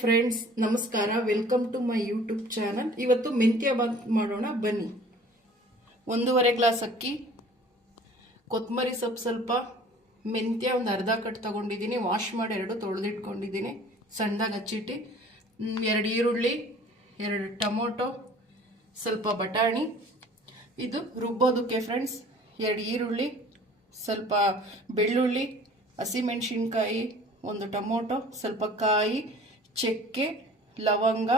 Friends, ನಮಸ್ಕಾರ. Welcome to my YouTube channel. ಇವತ್ತು ಮೆಂತ್ಯ ಬಾತ್ ಮಾಡೋಣ ಬನ್ನಿ. 1.5 ಗ್ಲಾಸ್ ಅಕ್ಕಿ, ಕೊತ್ತಂಬರಿ ಸೊಪ್ಪು ಸ್ವಲ್ಪ, ಮೆಂತ್ಯ ಒಂದು ಅರ್ಧ ಕಟ್ ತಗೊಂಡಿದ್ದೀನಿ. ವಾಶ್ ಮಾಡಿ 2 ತೊಳೆದಿಟ್ಕೊಂಡಿದ್ದೀನಿ, ಸಣ್ಣದಾಗಿ ಹಚ್ಚಿಟ್ಟು. 2 ಈರುಳ್ಳಿ, 2 ಟೊಮೊಟೊ, ಸ್ವಲ್ಪ ಬಟಾಣಿ. ಇದು ರುಬ್ಬೋದಕ್ಕೆ ಫ್ರೆಂಡ್ಸ್. 2 ಈರುಳ್ಳಿ, ಸ್ವಲ್ಪ ಬೆಳ್ಳುಳ್ಳಿ, ಹಸಿಮೆಣಸಿನ್ಕಾಯಿ, 1 ಟೊಮೊಟೊ, ಸ್ವಲ್ಪ ಕಾಯಿ, ಚಕ್ಕೆ, ಲವಂಗ,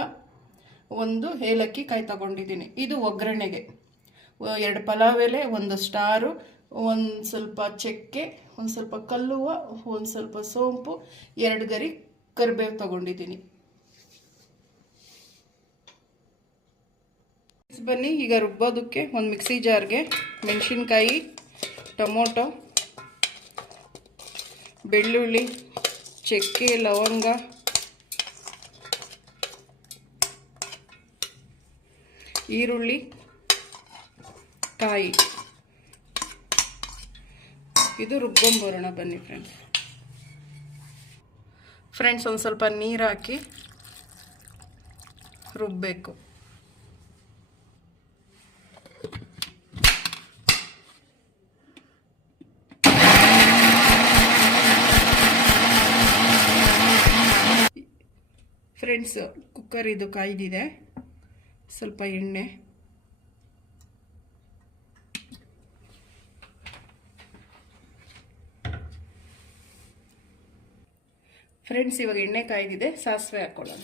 1 ಏಲಕ್ಕಿ ಕಾಯಿ ತಗೊಂಡಿದ್ದೀನಿ. ಇದು ಒಗ್ಗರಣೆಗೆ. 2 ಪಲಾವ್ ಎಲೆ, 1 ಸ್ಟಾರು, 1 ಸ್ವಲ್ಪ ಚಕ್ಕೆ, 1 ಸ್ವಲ್ಪ ಕಲ್ಲುವ, 1 ಸ್ವಲ್ಪ ಸೋಂಪು, 2 ಗರಿ ಕರಿಬೇವು ತಗೊಂಡಿದ್ದೀನಿ. ಬನ್ನಿ, ಈಗ ರುಬ್ಬೋದಕ್ಕೆ ಒಂದು ಮಿಕ್ಸಿ ಜಾರ್ಗೆ ಮೆಣಸಿನ್ಕಾಯಿ, ಟೊಮೊಟೊ, ಬೆಳ್ಳುಳ್ಳಿ, ಚಕ್ಕೆ, ಲವಂಗ, ಈರುಳ್ಳಿ, ಕಾಯಿ, ಇದು ರುಬ್ಕೊಂಬರೋಣ ಬನ್ನಿ ಫ್ರೆಂಡ್ಸ್. ಒಂದು ಸ್ವಲ್ಪ ನೀರು ಹಾಕಿ ರುಬ್ಬಬೇಕು. ಫ್ರೆಂಡ್ಸ್, ಕುಕ್ಕರ್ ಇದು ಕಾಯ್ದಿದೆ. ಸ್ವಲ್ಪ ಎಣ್ಣೆ, ಫ್ರೆಂಡ್ಸ್ ಇವಾಗ ಎಣ್ಣೆ ಕಾಯ್ದಿದೆ. ಸಾಸಿವೆ ಹಾಕೊಳ್ಳೋಣ.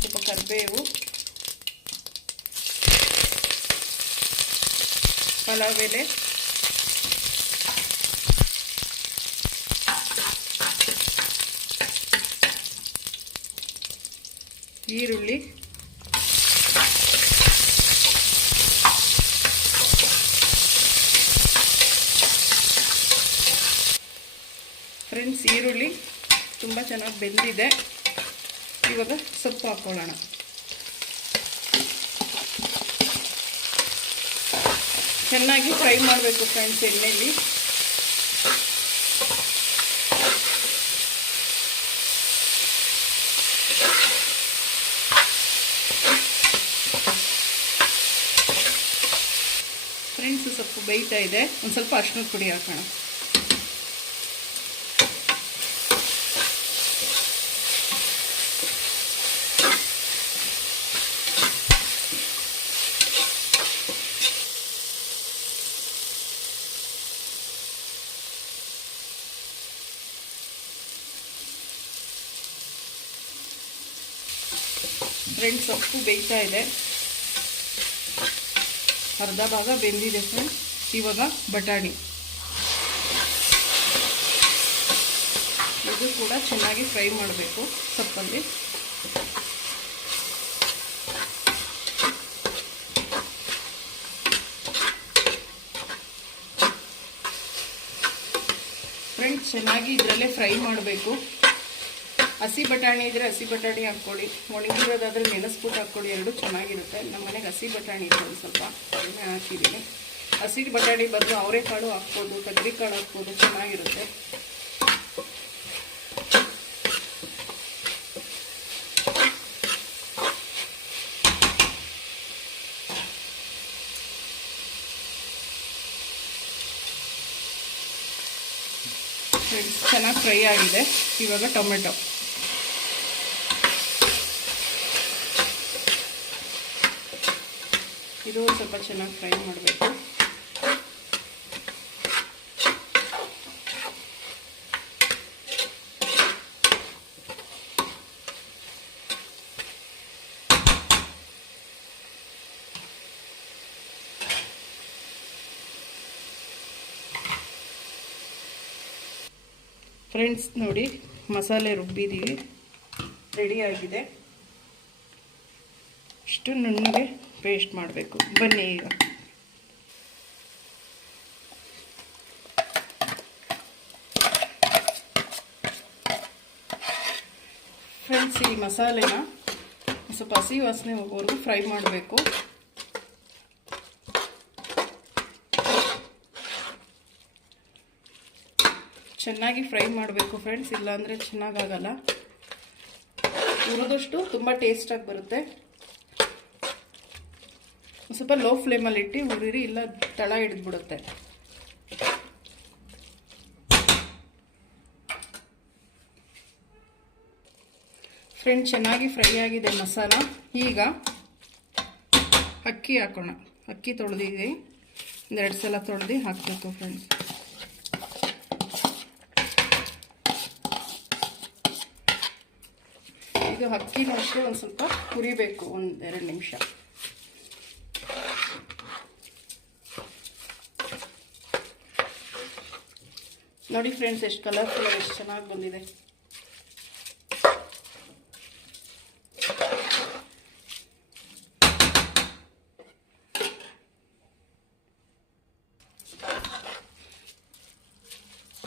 ಸ್ವಲ್ಪ ಕರಿಬೇವು, ಪಲಾವ್ ಎಲೆ, ಈರುಳ್ಳಿ, ಫ್ರೆಂಡ್ಸ್ ಈರುಳ್ಳಿ ತುಂಬ ಚೆನ್ನಾಗಿ ಬೆಂದಿದೆ. ಇವಾಗ ಸೊಪ್ಪು ಹಾಕೊಳ್ಳೋಣ. ಚೆನ್ನಾಗಿ ಫ್ರೈ ಮಾಡಬೇಕು ಫ್ರೆಂಡ್ಸ್ ಎಣ್ಣೆಯಲ್ಲಿ. ಫ್ರೆಂಡ್ಸ್ ಸೊಪ್ಪು ಬೇಯ್ತಾ ಇದೆ. ಒಂದು ಸ್ವಲ್ಪ ಅರಿಶಿಣದ ಪುಡಿ ಹಾಕೋಣ. ಫ್ರೆಂಡ್ಸ್ ಸೊಪ್ಪು ಬೇಯ್ತಾ ಇದೆ. ಅರ್ಧ ಭಾಗ ಬೆಂದಿದೆ ಫ್ರೆಂಡ್ಸ್. ಇವಾಗ ಬಟಾಣಿ, ಇದು ಕೂಡ ಚೆನ್ನಾಗಿ ಫ್ರೈ ಮಾಡಬೇಕು ಸೊಪ್ಪಲ್ಲಿ. ಫ್ರೆಂಡ್ಸ್ ಚೆನ್ನಾಗಿ ಇದರಲ್ಲೇ ಫ್ರೈ ಮಾಡಬೇಕು. ಹಸಿ ಬಟಾಣಿ ಇದ್ದರೆ ಹಸಿ ಬಟಾಣಿ ಹಾಕ್ಕೊಳ್ಳಿ, ಒಣಗಿರೋದಾದರೆ ನೆನೆಸ್ಬಿಟ್ಟು ಹಾಕ್ಕೊಳ್ಳಿ, ಎರಡೂ ಚೆನ್ನಾಗಿರುತ್ತೆ. ನಮ್ಮ ಮನೆಗೆ ಹಸಿ ಬಟಾಣಿ ಇತ್ತು, ಒಂದು ಸ್ವಲ್ಪ ಕಡಿಮೆ ಹಾಕಿದ್ದೀನಿ. ಹಸಿ ಬಟಾಣಿ ಬದಲು ಅವರೆಕಾಳು ಹಾಕ್ಬೋದು, ಕದ್ರಿಕಾಳು ಹಾಕ್ಬೋದು, ಚೆನ್ನಾಗಿರುತ್ತೆ. ಚೆನ್ನಾಗಿ ಫ್ರೈ ಆಗಿದೆ. ಇವಾಗ ಟೊಮೆಟೊ, ಇದು ಸ್ವಲ್ಪ ಚೆನ್ನಾಗಿ ಫ್ರೈ ಮಾಡಬೇಕು. ಫ್ರೆಂಡ್ಸ್ ನೋಡಿ, ಮಸಾಲೆ ರುಬ್ಬಿದ್ದೀವಿ, ರೆಡಿಯಾಗಿದೆ. ಇಷ್ಟು ನುಣ್ಣಗೆ ಪೇಸ್ಟ್ ಮಾಡಬೇಕು. ಬನ್ನಿ ಈಗ ಫ್ರೆಂಡ್ಸ್, ಈ ಮಸಾಲೆನ ಸ್ವಲ್ಪ ಹಸಿ ವಾಸನೆ ಹೋಗೋವರೆಗೂ ಫ್ರೈ ಮಾಡಬೇಕು. ಚೆನ್ನಾಗಿ ಫ್ರೈ ಮಾಡಬೇಕು ಫ್ರೆಂಡ್ಸ್, ಇಲ್ಲಾಂದರೆ ಚೆನ್ನಾಗಾಗಲ್ಲ. ಹುರಿದಷ್ಟು ತುಂಬ ಟೇಸ್ಟಾಗಿ ಬರುತ್ತೆ. ಸ್ವಲ್ಪ ಲೋ ಫ್ಲೇಮಲ್ಲಿ ಇಟ್ಟು ಹುರಿರಿ, ಇಲ್ಲ ತಳ ಹಿಡಿದ್ಬಿಡುತ್ತೆ. ಫ್ರೆಂಡ್ಸ್, ಚೆನ್ನಾಗಿ ಫ್ರೈ ಆಗಿದೆ ಮಸಾಲ. ಈಗ ಅಕ್ಕಿ ಹಾಕೋಣ. ಅಕ್ಕಿ ತೊಳೆದಿದೆ, 2 ಸಲ ತೊಳೆದು ಹಾಕಬೇಕು ಫ್ರೆಂಡ್ಸ್. ಇದು ಅಕ್ಕಿನ ಅಷ್ಟೇ ಒಂದು ಸ್ವಲ್ಪ ಹುರಿಬೇಕು, 1-2 ನಿಮಿಷ. ನೋಡಿ ಫ್ರೆಂಡ್ಸ್, ಎಷ್ಟು ಕಲರ್ಫುಲ್, ಎಷ್ಟು ಚೆನ್ನಾಗಿ ಬಂದಿದೆ.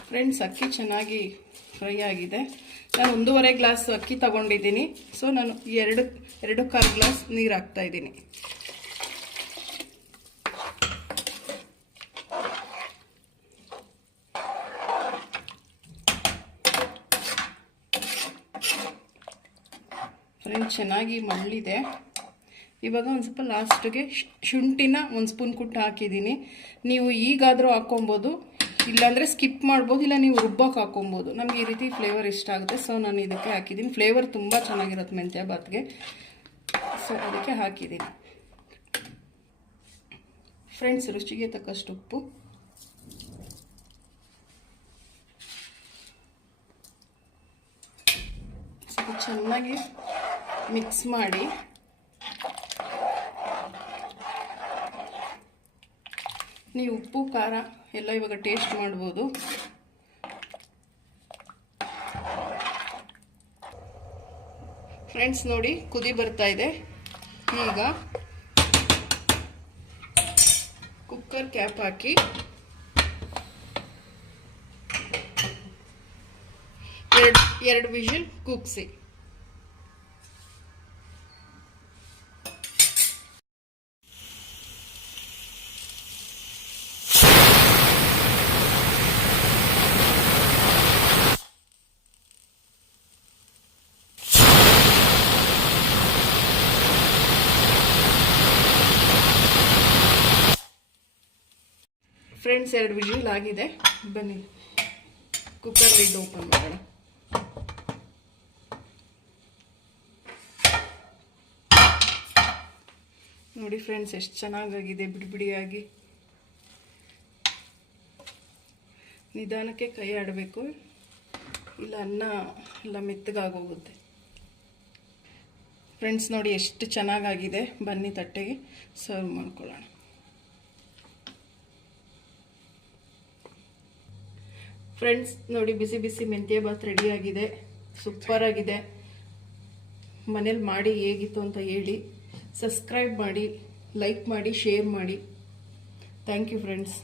ಫ್ರೆಂಡ್ಸ್, ಅಕ್ಕಿ ಚೆನ್ನಾಗಿ ಫ್ರೈ ಆಗಿದೆ. ನಾನು 1.5 ಗ್ಲಾಸ್ ಅಕ್ಕಿ ತಗೊಂಡಿದ್ದೀನಿ. ಸೊ ನಾನು 2-2.25 ಗ್ಲಾಸ್ ನೀರು ಹಾಕ್ತಾ ಇದ್ದೀನಿ. ಫ್ರೆಂಡ್ಸ್, ಚೆನ್ನಾಗಿ ಮಳ್ಳಿದೆ. ಇವಾಗ ಒಂದು ಸ್ವಲ್ಪ ಲಾಸ್ಟಿಗೆ ಶುಂಠಿನ 1 ಸ್ಪೂನ್ ಕುಟ್ಟು ಹಾಕಿದ್ದೀನಿ. ನೀವು ಈಗಾದರೂ ಹಾಕ್ಕೊಬೋದು, ಇಲ್ಲಾಂದರೆ ಸ್ಕಿಪ್ ಮಾಡ್ಬೋದು, ಇಲ್ಲ ನೀವು ರುಬ್ಬಕ್ಕೆ ಹಾಕ್ಕೊಬೋದು. ನಮಗೆ ಈ ರೀತಿ ಫ್ಲೇವರ್ ಇಷ್ಟ ಆಗುತ್ತೆ. ಸೊ ನಾನು ಇದಕ್ಕೆ ಹಾಕಿದ್ದೀನಿ. ಫ್ಲೇವರ್ ತುಂಬ ಚೆನ್ನಾಗಿರುತ್ತೆ ಮೆಂತ್ಯ ಬಾತ್ಗೆ. ಸೊ ಅದಕ್ಕೆ ಹಾಕಿದ್ದೀನಿ. ಫ್ರೆಂಡ್ಸ್, ರುಚಿಗೆ ತಕ್ಕಷ್ಟು ಉಪ್ಪು, ಸ್ವಲ್ಪ ಚೆನ್ನಾಗಿ ಮಿಕ್ಸ್ ಮಾಡಿ ನೀವು ಉಪ್ಪು ಖಾರ ಎಲ್ಲ ಇವಾಗ ಟೇಸ್ಟ್ ಮಾಡ್ಬೋದು. ಫ್ರೆಂಡ್ಸ್, ನೋಡಿ ಕುದಿ ಬರ್ತಾ ಇದೆ. ಈಗ ಕುಕ್ಕರ್ ಕ್ಯಾಪ್ ಹಾಕಿ 2 ವಿಷಲ್ ಕೂಗ್ಸಿ. ಫ್ರೆಂಡ್ಸ್, 2 ವಿಷಲ್ ಆಗಿದೆ. ಬನ್ನಿ ಕುಕ್ಕರ್ ಲಿಡ್ ಓಪನ್ ಮಾಡೋಣ. ನೋಡಿ ಫ್ರೆಂಡ್ಸ್, ಎಷ್ಟು ಚೆನ್ನಾಗಾಗಿದೆ ಬಿಡಿಬಿಡಿಯಾಗಿ. ನಿಧಾನಕ್ಕೆ ಕೈ ಆಡಬೇಕು, ಇಲ್ಲ ಅನ್ನ ಎಲ್ಲ ಮೆತ್ತಗಾಗೋಗುತ್ತೆ. ಫ್ರೆಂಡ್ಸ್, ನೋಡಿ ಎಷ್ಟು ಚೆನ್ನಾಗಾಗಿದೆ. ಬನ್ನಿ ತಟ್ಟೆಗೆ ಸರ್ವ್ ಮಾಡ್ಕೊಳ್ಳೋಣ. ಫ್ರೆಂಡ್ಸ್, ನೋಡಿ ಬಿಸಿ ಬಿಸಿ ಮೆಂತ್ಯ ಬಾತ್ ರೆಡಿಯಾಗಿದೆ. ಸೂಪರಾಗಿದೆ. ಮನೇಲಿ ಮಾಡಿ ಹೇಗಿತ್ತು ಅಂತ ಹೇಳಿ. ಸಬ್ಸ್ಕ್ರೈಬ್ ಮಾಡಿ, ಲೈಕ್ ಮಾಡಿ, ಶೇರ್ ಮಾಡಿ. Thank you friends.